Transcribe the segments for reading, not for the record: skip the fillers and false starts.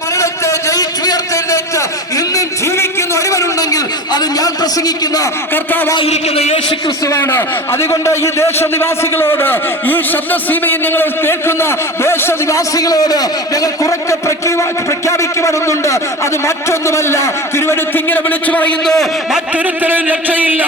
മരണത്തെ ജയിച്ചുയർത്തെഴുന്നേറ്റ് ഇന്നും ജീവിക്കുന്ന ഒരുവനുണ്ടെങ്കിൽ അത് ഞാൻ പ്രസംഗിക്കുന്ന കർത്താവായിരിക്കുന്ന യേശു ക്രിസ്തുവാണ്. അതുകൊണ്ട് ഈ ദേശനിവാസികളോട്, ഈ ശബ്ദസീമയിൽ ഞങ്ങൾ കേൾക്കുന്ന ദേശനിവാസികളോട് ഞങ്ങൾ കുറക്കെ പ്രഖ്യാപിക്കുവാനൊന്നുണ്ട്. അത് മറ്റൊന്നുമല്ല, തിരുവനന്തപുരത്ത് ഇങ്ങനെ വിളിച്ചു പറയുന്നു, മറ്റൊരുത്തരും രക്ഷയില്ല,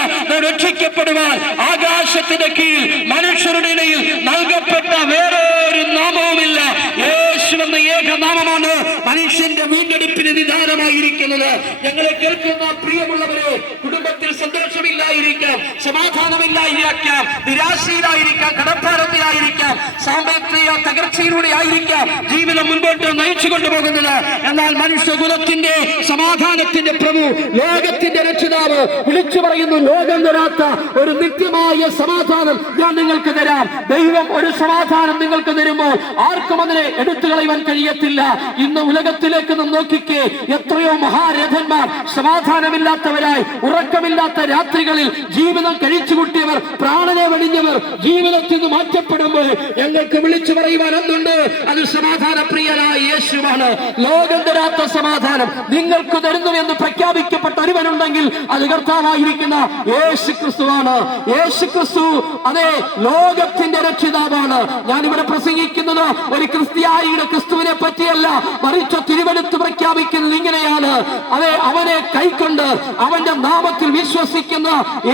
രക്ഷിക്കപ്പെടുവാൻ ആകാശത്തിന്റെ കീഴിൽ മനുഷ്യരുടെ ഇടയിൽ നൽകപ്പെട്ട വേറെ ഒരു നാമവുമില്ല. യേശു എന്ന ഏകനാമമാണ് മനുഷ്യന്റെ വീണ്ടെടുപ്പിന് നിദാനമായിരിക്കുന്നത്. ഞങ്ങളെ കേൾക്കുന്ന പ്രിയമുള്ളവരെ, കുടുംബത്തിൽ സന്തോഷമില്ലായിരിക്കാം, സമാധാനമില്ലായിരിക്കാം, നിരാശയിലായിരിക്കാം, കടപ്പാടത്തിലായിരിക്കാം, സാമ്പത്തിക തകർച്ചയിലൂടെ ആയിരിക്കാം ജീവിതം മുൻപോട്ട് നയിച്ചു കൊണ്ടുപോകുന്നത്. എന്നാൽ മനുഷ്യകുലത്തിന്റെ സമാധാനത്തിന്റെ പ്രഭു, ലോകത്തിന്റെ രക്ഷിതാവ് വിളിച്ചു പറയുന്നു, ലോകം തരാത്ത ഒരു നിത്യമായ സമാധാനം ഞാൻ നിങ്ങൾക്ക് തരാം. ദൈവം ഒരു സമാധാനം നിങ്ങൾക്ക് തരുമ്പോൾ ആർക്കും അതിനെ എടുത്തു കളയുവാൻ കഴിയത്തില്ല. ഇന്ന് ഉലകത്തിലേക്ക് നോക്കിക്കേ, എത്രയോ മഹാരഥന്മാർ സമാധാനമില്ലാത്തവരായി ഉറക്കമില്ലാത്ത രാത്രികളിൽ ജീവിതം കഴിച്ചുകൂട്ടിയവർ, പ്രാണനെ വെടിഞ്ഞവർ ജീവിതത്തിൽ നിന്ന് മാറ്റപ്പെടുമ്പോൾ ഞങ്ങൾക്ക് വിളിച്ചു പറയുവാൻ ഒന്നുണ്ട്, അത് സമാധാനപ്രിയനായ യേശുവാണ്. ലോകം തരാത്ത സമാധാനം നിങ്ങൾക്ക് തരുന്നു എന്ന് പ്രഖ്യാപിക്കപ്പെട്ട ഒരുവനുണ്ടെങ്കിൽ അത് കർത്താവായിരിക്കുന്ന യേശു ക്രിസ്തുവാണ്. യേശു ക്രിസ്തു അതെ ലോകത്തിന്റെ രക്ഷിതാവാണ്. ഞാനിവിടെ പ്രസംഗിക്കുന്നത് ഒരു ക്രിസ്ത്യാനിയുടെ ക്രിസ്തുവിനെ പറ്റിയല്ല, മറിച്ച് തിരുവെടുത്ത് പ്രഖ്യാപിക്കുന്നത് ഇങ്ങനെയാണ്. അതെ, അവനെ കൈക്കൊണ്ട് അവന്റെ നാമത്തിൽ വിശ്വസിക്കുന്ന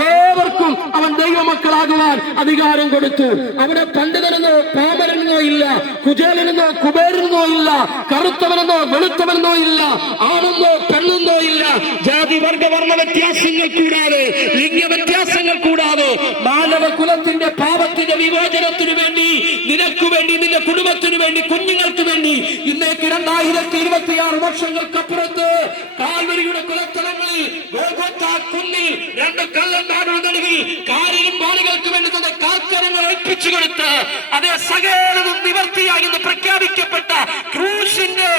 ഏവർക്കും അവൻ ദൈവമക്കളാകുവാൻ അധികാരം കൊടുത്തു. അവനെ പണ്ഡിതനെന്നോ പാമരനെന്നോ ഇല്ല, കുചേലനെന്നോ കുബേരനെന്നോ ഇല്ല, കറുത്തവനെന്നോ വെളുത്തവനെന്നോ ഇല്ല, ആണെന്നോ പെണ്ണെന്നോ ഇല്ല, ജാതി വർഗ വർണ്ണ വ്യത്യാസങ്ങൾ കൂടാതെ, ലിംഗ വ്യത്യാസങ്ങൾ കൂടാതെ, മാനവ കുലത്തിന്റെ പാപത്തിന്റെ വിമോചനത്തിനു വേണ്ടി, നിനക്ക് വേണ്ടി, നിന്റെ കുടുംബത്തിനു വേണ്ടി, കുഞ്ഞുങ്ങൾക്ക് വേണ്ടി ഇന്നേക്ക് 2026 വർഷങ്ങൾക്കപ്പുറത്ത് കാൽവരിയുടെ കുലത്തലങ്ങളിൽ കുന്നിൽ 2 കള്ളന്മാരുടെ നടുവിൽ കാലിലും ബാലുകൾക്ക് വേണ്ടി തന്നെ കാൽക്കരങ്ങൾ ഏൽപ്പിച്ചു കൊടുത്ത് അതേ സകലതും നിവർത്തിയായി എന്ന് പ്രഖ്യാപിക്കപ്പെട്ട ക്രൂശിന്റെ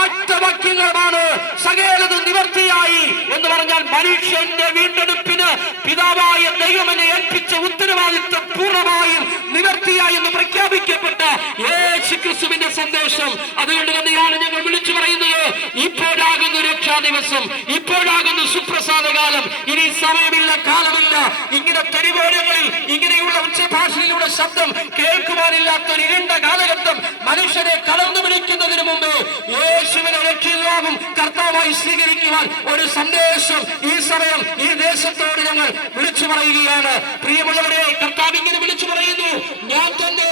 ആറ്റവാക്യങ്ങളാണ് സകലതും നിവർത്തിയായി എന്ന് പറഞ്ഞാൽ മനുഷ്യന്റെ വീണ്ടെടുപ്പിന് പിതാവായ ദൈവമെന്നെ ഏൽപ്പിച്ച ഉത്തരവാദിത്വം പൂർണ്ണമായും നിവർത്തിയായി എന്ന് പ്രഖ്യാപിക്കപ്പെട്ട യേശു ക്രിസ്തുവിന്റെ സന്ദേശം. അതുകൊണ്ട് തന്നെയാണ് ഞങ്ങൾ വിളിച്ചു പറയുന്നത്, ഇപ്പോഴാകുന്നു രക്ഷാ ദിവസം, ഇപ്പോഴാകുന്നു സുപ്രസാദകാലം. ഇനി സമയമില്ല, കാലമില്ല. ഇങ്ങനെ തെരുവോരങ്ങളിൽ ഇങ്ങനെയുള്ള ഉച്ചഭാഷയിലൂടെ ശബ്ദം കേൾക്കുവാനില്ലാത്ത ഒരു ഇരുണ്ട കാലഘട്ടം മനുഷ്യരെ കടന്നു വിളിക്കുന്നതിന് മുമ്പ് യേശുവിനെ രക്ഷിതാവും കർത്താവായി സ്വീകരിക്കുവാൻ ഒരു സന്ദേശം ഈ സമയം ഈ ദേശത്തോട് ഞങ്ങൾ വിളിച്ചു പറയുകയാണ്. പ്രിയമുള്ളവരെ, കർത്താവ് ഇങ്ങനെ വിളിച്ചു പറയുന്നു, ഞാൻ തന്നെ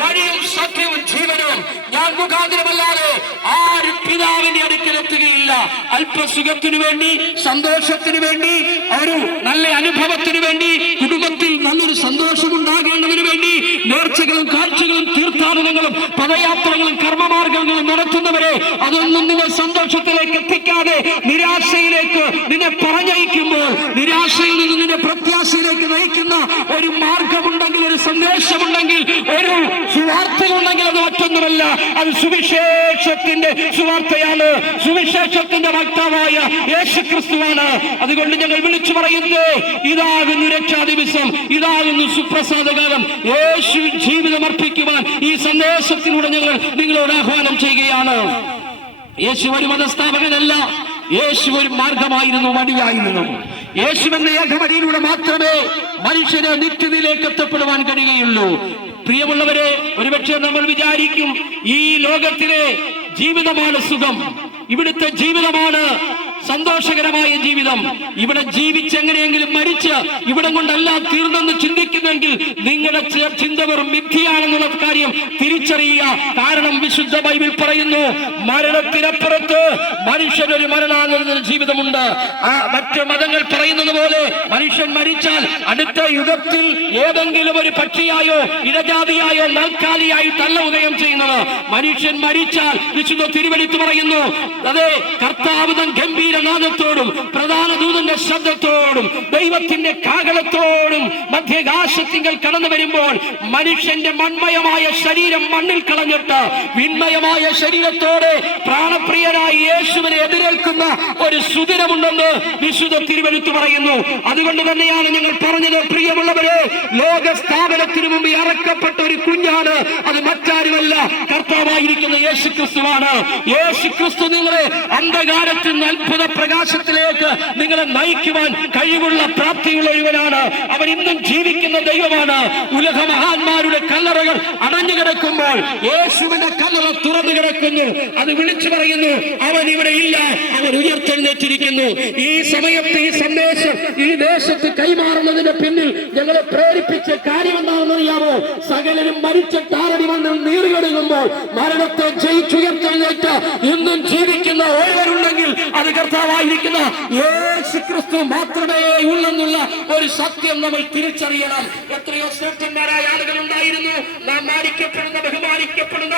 വഴിയും സത്യവും ജീവനും, ഞാൻ മുഖാന്തരമല്ലാതെ ആരും പിതാവിന്റെ അടുക്കലെത്തുകയില്ല. അല്പസുഖത്തിനു വേണ്ടി, സന്തോഷത്തിനു വേണ്ടി, ഒരു നല്ല അനുഭവത്തിനു വേണ്ടി, കുടുംബത്തിൽ നല്ലൊരു സന്തോഷം ഉണ്ടാകേണ്ടതിനു വേണ്ടി നേർച്ചകളും കാഴ്ചകളും തീർത്ഥാടനങ്ങളും പദയാത്രകളും കർമ്മമാർഗങ്ങളും നടത്തുന്നവരെ അതൊന്നും നിന്നെ സന്തോഷത്തിലേക്ക് എത്തിക്കാതെ നിരാശയിലേക്ക് നിന്നെ പറഞ്ഞയക്കുമ്പോൾ, നിരാശയിൽ നിന്ന് നിന്നെ പ്രത്യാശയിലേക്ക് നയിക്കുന്ന ഒരു മാർഗമുണ്ടെങ്കിൽ, ഒരു സന്ദേശമുണ്ടെങ്കിൽ, ഒരു സുവാർത്തയുണ്ടെങ്കിൽ അത് മറ്റൊന്നുമല്ല, അത് സുവിശേഷത്തിന്റെ സുവാർത്തയാണ്, സുവിശേഷത്തിന്റെ വക്താവായ യേശു ക്രിസ്തുവാണ്. അതുകൊണ്ട് ഞങ്ങൾ വിളിച്ചു പറയുന്നത്, ഇതാകുന്നു രക്ഷാ ദിവസം, ഇതാകുന്നു സുപ്രസാദകാലം. യേശു ജീവിതം അർപ്പിക്കുവാൻ ഈ സന്ദേശത്തിലൂടെ ഞങ്ങൾ നിങ്ങളോട് ആഹ്വാനം ചെയ്യുകയാണ്. യേശു ഒരു മതസ്ഥാപകനല്ല, യേശു ഒരു മാർഗമായിരുന്നു, വഴിയായിരുന്നു. യേശുവിന്റെ ഏകവഴിയിലൂടെ മാത്രമേ മനുഷ്യന് നിത്യതയിലേക്ക് എത്തപ്പെടുവാൻ കഴിയുകയുള്ളൂ. പ്രിയമുള്ളവരെ, ഒരുപക്ഷെ നമ്മൾ വിചാരിക്കും ഈ ലോകത്തിലെ ജീവിതമാണ് സുഖം, ഇവിടുത്തെ ജീവിതമാണ് സന്തോഷകരമായ ജീവിതം, ഇവിടെ ജീവിച്ചെങ്ങനെയെങ്കിലും മരിച്ച് ഇവിടം കൊണ്ടെല്ലാം തീർന്നെന്ന് ചിന്തിക്കുന്നെങ്കിൽ നിങ്ങളുടെ ചിന്ത വെറും മിഥ്യയാണെന്നുള്ള കാര്യം തിരിച്ചറിയുക. കാരണം വിശുദ്ധ ബൈബിൾ പറയുന്നു, മരണത്തിനപ്പുറത്ത് മനുഷ്യനൊരു മരണാനന്തര ജീവിതമുണ്ട്. മറ്റു മതങ്ങൾ പറയുന്നത് പോലെ മനുഷ്യൻ മരിച്ചാൽ അടുത്ത യുഗത്തിൽ ഏതെങ്കിലും ഒരു പക്ഷിയായോ ഇടജാതിയായോ നാൽക്കാലിയായിട്ടല്ല ഉദയം ചെയ്യുന്നത്. മനുഷ്യൻ മരിച്ചാൽ വിശുദ്ധ തിരുവെഴുത്ത് പറയുന്നു, അതെ, കർത്താവ് തൻ ഗംഭീര നാദത്തോടും പ്രധാന ദൂതന്റെ ശബ്ദത്തോടും ദൈവത്തിന്റെ കാഹളത്തോടും മധ്യാകാശത്തിങ്കൽ കടന്നു വരുമ്പോൾ മനുഷ്യന്റെ മൺമയമായ ശരീരം മണ്ണിൽ കളഞ്ഞിട്ട് വിൺമയമായ ശരീരത്തോടെ പ്രാണപ്രിയനായ യേശുവിനെ എതിരേൽപ്പിക്കാൻ കേൾക്കുന്ന ഒരു സുദിനമുണ്ടെന്ന് വിശുദ്ധ തിരുവെഴുത്ത് പറയുന്നു. അതുകൊണ്ട് തന്നെയാണ് ഞങ്ങൾ പറഞ്ഞത്, പ്രിയമുള്ളവരെ, ലോക സ്ഥാപനത്തിനു മുമ്പ് അറക്കപ്പെട്ട ഒരു കുഞ്ഞാണ്. അത് മറ്റാരുമല്ല, കർത്താവായിരിക്കുന്ന യേശുക്രിസ്തുവാണ്. യേശുക്രിസ്തു നിങ്ങളെ അന്ധകാരത്തിൽ നിന്ന് അത്ഭുത പ്രകാശത്തിലേക്ക് നിങ്ങളെ നയിക്കുവാൻ കഴിവുള്ള പ്രാപ്തിയുള്ള ഒരുവനാണ്. അവൻ ഇന്നും ജീവിക്കുന്ന ദൈവമാണ്. ഉലക മഹാന്മാരുടെ കല്ലറകൾ അടഞ്ഞു കിടക്കുമ്പോൾ യേശുവിന്റെ കല്ലറ തുറന്നു കിടക്കുന്നു. അത് വിളിച്ചു പറയുന്നു, അവൻ ഇവിടെ ഇല്ല, അവൻ ഉയർത്തെഴുന്നേറ്റിരിക്കുന്നു. ഈ സമയത്ത് ഈ സന്ദേശം ഈ ദേശത്ത് കൈമാറുന്നതിന് പിന്നിൽ ഞങ്ങളെ പ്രേരിപ്പിച്ച കാര്യം എന്താണെന്നറിയാമോ? സകലരും മരിച്ച താരടി മണ്ണിൽ നീറിയൊടുങ്ങുമ്പോൾ മരണത്തെ ജയിച്ചുയർത്തെഴുന്നേറ്റ് ഇന്നും ജീവിക്കുന്ന ഒരുവരുണ്ടെങ്കിൽ അത് കർത്താവായിരിക്കുന്ന യേശുക്രിസ്തു മാത്രമേ ഉള്ളെന്നുള്ള ഒരു സത്യം നമ്മൾ തിരിച്ചറിയണം. എത്രയോ ശ്രേഷ്ഠന്മാരായ ആളുകൾ ഉണ്ടായിരുന്നു. നാം മാനിക്കപ്പെടുന്ന, ബഹുമാനിക്കപ്പെടുന്ന,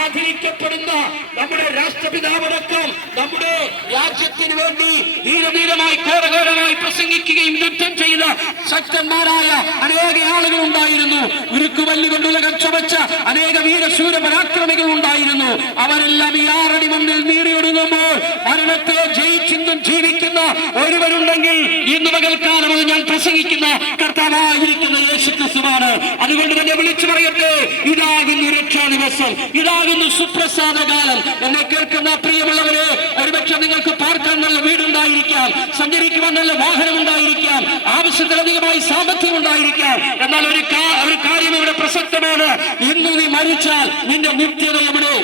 ആദരിക്കപ്പെടുന്ന നമ്മുടെ രാഷ്ട്രപിതാവടക്കം നമ്മുടെ രാജ്യത്തിന് വേണ്ടി ധീരധീരമായി ഘോരഘോരമായി പ്രസംഗിക്കുകയും യുദ്ധം ചെയ്ത ശക്തന്മാരായ അനേക ആളുകൾ ഉണ്ടായിരുന്നു. ഉരുക്കുവല്ലി കൊണ്ടുള്ള കക്ഷവച്ച അനേക വീരശൂര പരാക്രമികൾ ഉണ്ടായിരുന്നു. അവരെല്ലാം ഈ ആറടി മണ്ണിൽ നീറിയൊടുങ്ങുമ്പോൾ മരണത്തെ ജയിച്ചിന്നും ജീവിക്കുന്ന ഒരുവരുണ്ടെങ്കിൽ ഇന്ന് പകൽക്കാലം അത് ഞാൻ പ്രസംഗിക്കുന്ന കർത്താവായിരിക്കുന്ന യേശുക്രിസ്തുവാണ്. അതുകൊണ്ട് തന്നെ വിളിച്ചു പറയട്ടെ, ഇതാകുന്നു രക്ഷാ ദിവസം, ഇതാകുന്നു സുപ്രസാദ കാലം. എന്നെ കേൾക്കുന്ന പ്രിയമുള്ളവരെ, ഒരുപക്ഷെ നിങ്ങൾക്ക് പാർക്കാൻ നല്ല വീടുണ്ടായിരിക്കാം, സഞ്ചരിക്കുവാൻ നല്ല വാഹനം ഉണ്ടായിരിക്കാം, ആവശ്യത്തിലധികമായി സാമ്പത്തികം ഉണ്ടായിരിക്കാം. എന്നാൽ ഒരു കാര്യം ഇവിടെ പ്രസക്തമാണ്. ഇന്ന് നീ മരിച്ചാൽ നിന്റെ നിത്യത എവിടെ?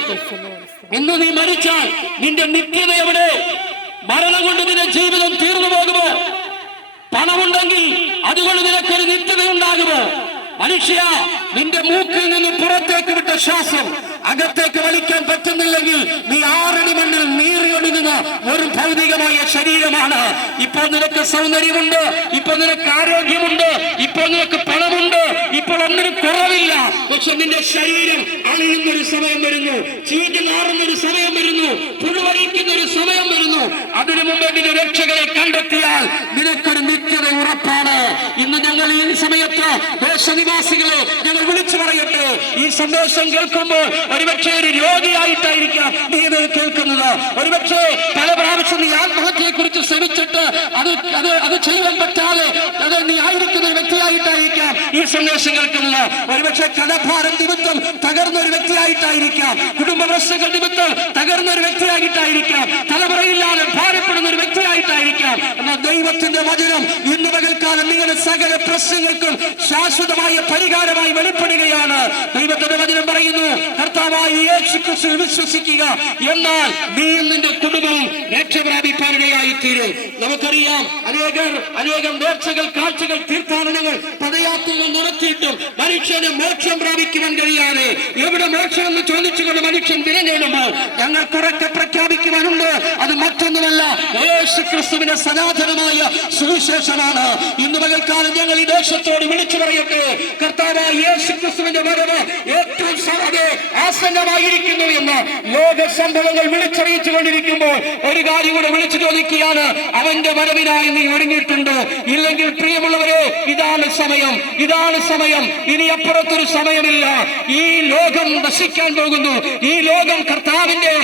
ഇന്ന് നീ മരിച്ചാൽ നിന്റെ നിത്യത എവിടെ? മരണം കൊണ്ട് നിന്റെ ജീവിതം തീർന്നു പോകുമോ? പണമുണ്ടെങ്കിൽ അതുകൊണ്ട് നിനക്കൊരു നിത്യത ഉണ്ടാകുമോ? മനുഷ്യ, നിന്റെ മൂക്കിൽ നിന്ന് പുറത്തേക്ക് വിട്ട ശ്വാസം അകത്തേക്ക് വലിക്കാൻ പറ്റുന്നില്ലെങ്കിൽ നീ ആറടി മണ്ണിൽ നീറിയൊടുങ്ങുന്ന ഒരു ഭൗതികമായ ശരീരമാണ്. ഇപ്പോൾ നിനക്ക് സൗന്ദര്യമുണ്ട്, ഇപ്പോൾ നിനക്ക് ആരോഗ്യമുണ്ട്, ഇപ്പോൾ നിനക്ക് പണമുണ്ട്, ഇപ്പോൾ ഒന്നിനും കുറവില്ല. പക്ഷെ നിന്റെ ശരീരം അണിയുന്നൊരു സമയം വരുന്നു, ചീഞ്ഞു നാറുന്നൊരു സമയം വരുന്നു, പുഴുവരിക്കുന്നൊരു സമയം വരുന്നു. അതിനു മുമ്പ് നിന്റെ രക്ഷകരെ കണ്ടെത്തിയാൽ നിനക്കൊരു നിത്യത ഉറപ്പാണ്. ഇന്ന് ഞങ്ങൾ ഈ സമയത്ത് ദേശനിവാസികളെ ഞങ്ങൾ വിളിച്ചു പറയട്ടെ, ഈ സന്ദേശം കേൾക്കുമ്പോൾ ഒരുപക്ഷെ ഒരു രോഗിയായിട്ടായിരിക്കാം നീ ഇത് കേൾക്കുന്നത്. ഒരുപക്ഷെ പല പ്രാവശ്യം നീ ആത്മഹത്യയെ കുറിച്ച് ശ്രമിച്ചിട്ട് അത് ചെയ്യാൻ പറ്റാതെ അത് നീ ആയിരിക്കുന്ന ഒരു വ്യക്തിയായിട്ടായിരിക്കാം ഈ സന്ദേശം കേൾക്കുന്നത്. ഒരുപക്ഷെ കടഭാരം നിമിത്തം തകർന്ന ഒരു വ്യക്തിയായിട്ടായിരിക്കാം, കുടുംബ പ്രശ്നങ്ങൾ നിമിത്തം തകർന്ന ഒരു വ്യക്തിയായിട്ടായിരിക്കാം, തലമുറയില്ലാതെ ഭാരപ്പെടുന്ന ഒരു വ്യക്തിയായിട്ടായിരിക്കാം. എന്നാൽ ദൈവത്തിന്റെ വചനം ഇന്ന് പകൽക്കാലം നിങ്ങളുടെ സകല പ്രശ്നങ്ങൾക്കും ശാശ്വതമായ പരിഹാരമായി വെളിപ്പെടുകയാണ്. ദൈവത്തിന്റെ വചനം പറയുന്നു, കർത്താവായ യേശുക്രിസ്തുവിൽ വിശ്വസിക്കുക, എന്നാൽ നീയും നിന്റെ കുടുംബവും രക്ഷ പ്രാപിപ്പാനിടയായി തീരും. നമുക്കറിയാം, അനേകം നേർച്ചകൾ, കാഴ്ചകൾ, തീർത്ഥാടനങ്ങൾ, പദയാത്രകൾ നടത്തിയിട്ടും മനുഷ്യന് മോക്ഷം പ്രാപിക്കുവാൻ കഴിയാതെ എവിടെ മോക്ഷം എന്ന് ചോദിച്ചുകൊണ്ട് മനുഷ്യൻ തിരഞ്ഞെടുമ്പോൾ ഞങ്ങൾക്കുറക്കെ പ്രഖ്യാപിക്കുവാനുണ്ട്. അത് മറ്റൊന്നുമല്ല, യേശുക്രിസ്തുവിന്റെ സനാതനമായ സുവിശേഷമാണ്. ഇന്ന് പകൽക്കാലം ഞങ്ങൾ ഈ ദേശത്തോട് വിളിച്ചു പറയട്ടെ, കർത്താവായ യേശുക്രിസ്തുവിന്റെ വരവ് ഏറ്റവും ആസന്നമായിരിക്കുന്നു എന്ന് ലോക സംഭവങ്ങൾ വിളിച്ചറിയിച്ചു കൊണ്ടിരിക്കുമ്പോൾ ഒരു കാര്യം കൂടെ വിളിച്ചു ചോദിക്കുകയാണ്, അവന്റെ വരവിനായി നീ ഒരുങ്ങിയിട്ടുണ്ടോ? ഇല്ലെങ്കിൽ പ്രിയമുള്ളവരെ, ഇതാണ് സമയം, ഇതാണ് സമയം. ഇനി അപ്പുറത്തൊരു സമയമില്ല. ഈ ലോകം നശിക്കാൻ പോകുന്നു. ഈ ലോകം കർത്താവിന്റെ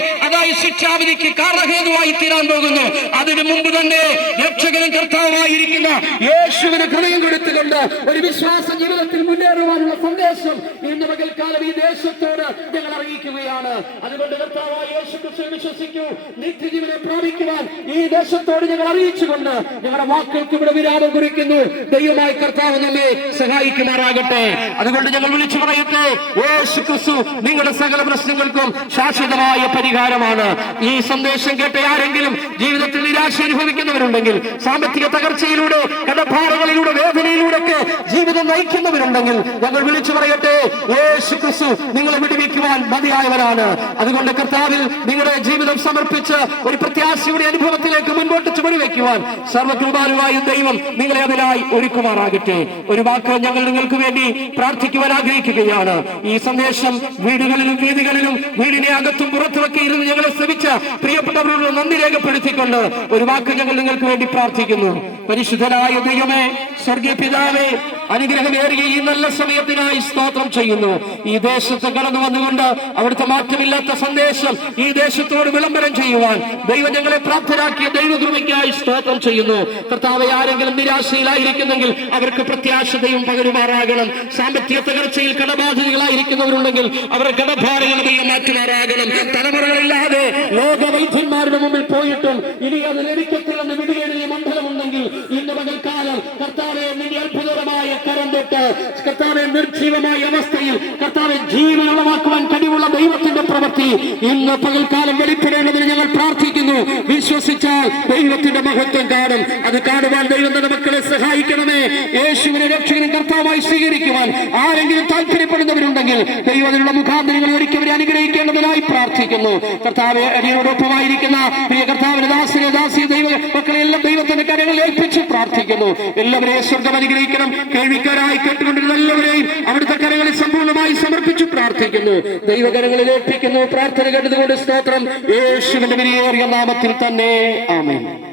ശിക്ഷാവിധിക്ക് കാരണഹേതുവായി തീരാൻ പോകുന്നു. അതിനു മുമ്പ് തന്നെ രക്ഷകനും കർത്താവായിരിക്കുന്ന യേശുവിന് ഹൃദയം കൊടുത്തുകൊണ്ട് ഒരു വിശ്വാസ ജീവിതത്തിൽ മുന്നേറുവാനുള്ള സന്ദേശം ഇന്ന് പകൽക്കാലം ഈ ദേശത്തോട് ഞങ്ങൾ അറിയിക്കുകയാണ്. അതുകൊണ്ട് കർത്താവായ യേശുക്രിസ്തുവിൽ വിശ്വസിക്കൂ, നിത്യജീവനെ പ്രാപിക്കുവാൻ ഈ ദേശത്തോട് ഞങ്ങൾ അറിയിച്ചുകൊണ്ട് ഞങ്ങളുടെ വാക്കുകൾക്ക് ഇവിടെ വിരാമം കുറിക്കുന്നു. ദൈവമായ കർത്താവ് നമ്മെ സഹായിക്കുമാറാകട്ടെ. അതുകൊണ്ട് ഞങ്ങൾ വിളിച്ചു പറയട്ടെ, യേശുക്രിസ്തു നിങ്ങളുടെ സകല പ്രശ്നങ്ങൾക്കും ശാശ്വതമായ പരിഹാരമാണ്. ഈ സന്ദേശം കേട്ട ആരെങ്കിലും ജീവിതത്തിൽ നിരാശ അനുഭവിക്കുന്നവരുണ്ടെങ്കിൽ, സാമ്പത്തിക തകർച്ചയിലൂടെ, കടഭാരങ്ങളിലൂടെ, വേദനയിലൂടെ ഒക്കെ ജീവിതം നയിക്കുന്നവരുണ്ടെങ്കിൽ ഞങ്ങൾ വിളിച്ചു പറയട്ടെ, യേശുക്രിസ്തു നിങ്ങളെ വിടുവിക്കുവാൻ മതിയായവരാണ്. അതുകൊണ്ട് കർത്താവിൽ നിങ്ങളുടെ ജീവിതം സമർപ്പിച്ച് ഒരു പ്രത്യാശയുടെ അനുഭവത്തിലേക്ക് മുൻപോട്ട് ചുവടുവെക്കുക. അനുഭവിക്കുവാൻ സർവകൃപാലുവായ ദൈവം നിങ്ങളെ അതിനായി ഒരുക്കുമാറാകട്ടെ. ഒരു വാക്ക് ഞങ്ങൾ നിങ്ങൾക്ക് വേണ്ടി പ്രാർത്ഥിക്കുവാൻ ആഗ്രഹിക്കുകയാണ്. ഈ സന്ദേശം വീടുകളിലും വീതികളിലും വീടിനെ അകത്തും പുറത്തുമൊക്കെ ഇരുന്ന് ഞങ്ങളെ ശ്രമിച്ച പ്രിയപ്പെട്ടവരോട് നന്ദി രേഖപ്പെടുത്തിക്കൊണ്ട് ഒരു വാക്ക് ഞങ്ങൾ നിങ്ങൾക്ക് വേണ്ടി പ്രാർത്ഥിക്കുന്നു. പരിശുദ്ധനായ ദൈവമേ, സ്വർഗീയ പിതാവേ, അനുഗ്രഹമേറിയ ഈ നല്ല സമയത്തിനായി സ്തോത്രം ചെയ്യുന്നു. ഈ ദേശത്ത് കടന്നു വന്നുകൊണ്ട് അവിടുത്തെ മാറ്റമില്ലാത്ത സന്ദേശം ഈ ദേശത്തോട് വിളംബരം ചെയ്യുവാൻ ദൈവം ഞങ്ങളെ പ്രാപ്തരാക്കിയ ദൈവകൃപയ്ക്കായി സ്തോത്രം ചെയ്യുന്നു. കർത്താവേ, ആരെങ്കിലും നിരാശയിലായിരിക്കുന്നെങ്കിൽ അവർക്ക് പ്രത്യാശ ദൈവം പകരുമാറാകണം. സാമ്പത്തിക തകർച്ചയിൽ കടബാധിതകളായിരിക്കുന്നവരുണ്ടെങ്കിൽ അവരുടെ കടഭാരങ്ങൾ ദൈവം മാറ്റുമാറാകണം. തലമുറകളില്ലാതെ ലോകവൈദ്യന്മാരുടെ മുമ്പിൽ പോയിട്ടും ഇനി അത് ലഭിക്കത്തില്ലെന്ന് വിടുകയെഴുതിയ മണ്ഡലമുണ്ടെങ്കിൽ ഇന്ന് പകൽക്കാലം കർത്താവെ നിന്റെ അത്ഭുതകരമായ കരം തൊട്ട് കർത്താവെ നിർജീവമായ അവസ്ഥയിൽ കർത്താവെ ജീവൻ ഉളവാക്കുവാൻ കഴിവുള്ള ദൈവത്തിന്റെ പ്രവൃത്തി ഇന്ന് പകൽക്കാലം വെളിപ്പെടേണ്ടതിന് ഞങ്ങൾ പ്രാർത്ഥിക്കുന്നു. വിശ്വസിച്ചാൽ ദൈവത്തിന്റെ മഹത്വം കാണും. അത് കാണുവാൻ ദൈവം തന്റെ മക്കളെ സഹായിക്കണമേ. യേശുവിനെ രക്ഷകനും കർത്താവായി സ്വീകരിക്കുവാൻ ആരെങ്കിലും താല്പര്യപ്പെടുന്നവരുണ്ടെങ്കിൽ ദൈവം അതിനുള്ള മുഖാന്തരങ്ങൾ ഒരുക്കിയവരെ അനുഗ്രഹിക്കേണ്ടതിനായി പ്രാർത്ഥിക്കുന്നു. കർത്താവെ, അടിയോടൊപ്പമായിരിക്കുന്ന പ്രിയ കർത്താവിന്റെ ദാസിനെ ദാസിയെ ദൈവ മക്കളെ എല്ലാം ദൈവത്തിന്റെ കരങ്ങളിൽ ഏൽപ്പിച്ച് പ്രാർത്ഥിക്കുന്നു. എല്ലാവരെയും സ്വർഗം അനുഗ്രഹിക്കണം. കേൾവിക്കാരായി കേട്ടുകൊണ്ടിരുന്ന എല്ലാവരെയും അവിടുത്തെ കരങ്ങളിൽ സമ്പൂർണ്ണമായി സമർപ്പിച്ചു പ്രാർത്ഥിക്കുന്നു. ദൈവകരങ്ങളിൽ ഏൽപ്പിക്കുന്നു. പ്രാർത്ഥന കേട്ടതുകൊണ്ട് സ്തോത്രം. യേശുവിന്റെ വിലയേറിയ നാമത്തിൽ തന്നെ ആമേൻ.